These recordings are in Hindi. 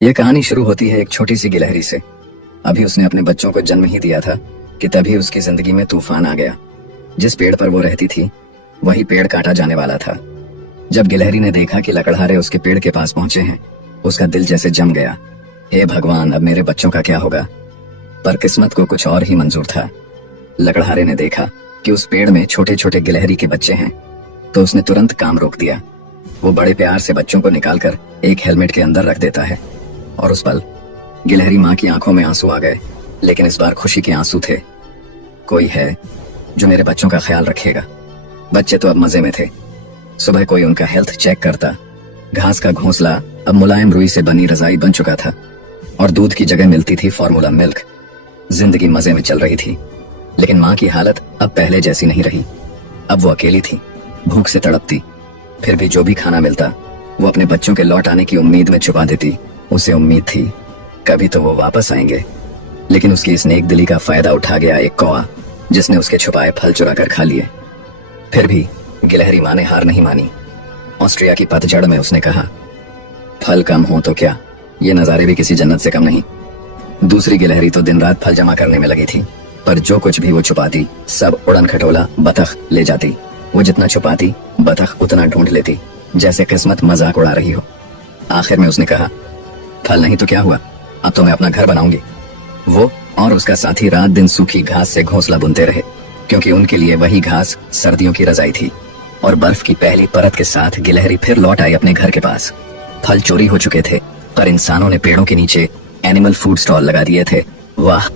यह कहानी शुरू होती है एक छोटी सी गिलहरी से। अभी उसने अपने बच्चों को जन्म ही दिया था कि तभी उसकी जिंदगी में तूफान आ गया। जिस पेड़ पर वो रहती थी वही पेड़ काटा जाने वाला था। जब गिलहरी ने देखा कि लकड़हारे उसके पेड़ के पास पहुंचे हैं, उसका दिल जैसे जम गया। हे भगवान, अब मेरे बच्चों का क्या होगा? पर किस्मत को कुछ और ही मंजूर था। लकड़हारे ने देखा कि उस पेड़ में छोटे छोटे गिलहरी के बच्चे हैं, तो उसने तुरंत काम रोक दिया। वो बड़े प्यार से बच्चों को निकालकर एक हेलमेट के अंदर रख देता है और उस पल गिलहरी माँ की आंखों में आंसू आ गए, लेकिन इस बार खुशी के आंसू थे। कोई है जो मेरे बच्चों का ख्याल रखेगा। बच्चे तो अब मजे में थे। सुबह कोई उनका हेल्थ चेक करता। घास का घोंसला अब मुलायम रुई से बनी रजाई बन चुका था और दूध की जगह मिलती थी फॉर्मूला मिल्क। जिंदगी मजे में चल रही थी, लेकिन माँ की हालत अब पहले जैसी नहीं रही। अब वो अकेली थी, भूख से तड़पती। फिर भी जो भी खाना मिलता वो अपने बच्चों के लौट आने की उम्मीद में छुपा देती। उसे उम्मीद थी कभी तो वो वापस आएंगे, लेकिन उसकी इस नेक दिली का फायदा उठा गया एक कौवा, जिसने उसके छुपाए फल चुरा कर खा लिए। फिर भी गिलहरी माँ ने हार नहीं मानी। ऑस्ट्रिया की पतझड़ में उसने कहा, फल कम हो तो क्या, ये नजारे भी किसी जन्नत से कम नहीं। दूसरी गिलहरी तो दिन रात फल जमा करने में लगी थी, पर जो कुछ भी वो छुपाती सब उड़न खटोला बतख ले जाती। वो जितना छुपाती बतख उतना ढूंढ लेती, जैसे किस्मत मजाक उड़ा रही हो। आखिर में उसने कहा, फल नहीं तो क्या हुआ, अब तो मैं अपना घर बनाऊंगी। वो और उसका साथी रात दिन सूखी घास से घोंसला बुनते रहे, क्योंकि उनके लिए वही घास सर्दियों की रजाई थी। और बर्फ की पहली परत के साथ गिलहरी फिर लौट आई अपने घर के पास। फल चोरी हो चुके थे, पर इंसानों ने पेड़ों के नीचे एनिमल फूड स्टॉल लगा दिए थे। वाह,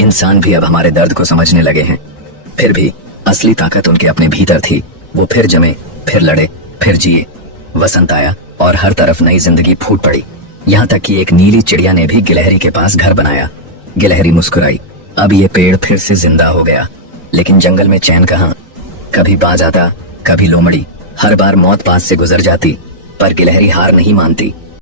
इंसान भी अब हमारे दर्द को समझने लगे हैं। फिर भी असली ताकत उनके अपने भीतर थी। वो फिर जमे, फिर लड़े, फिर जिए। वसंत आया और हर तरफ नई जिंदगी फूट पड़ी। यहाँ तक कि एक नीली चिड़िया ने भी गिलहरी के पास घर बनाया। गिलहरी मुस्कुराई, अब ये पेड़ फिर से जिंदा हो गया। लेकिन जंगल में चैन कहाँ? कभी बाज आता, कभी लोमड़ी। हर बार मौत पास से गुजर जाती, पर गिलहरी हार नहीं मानती।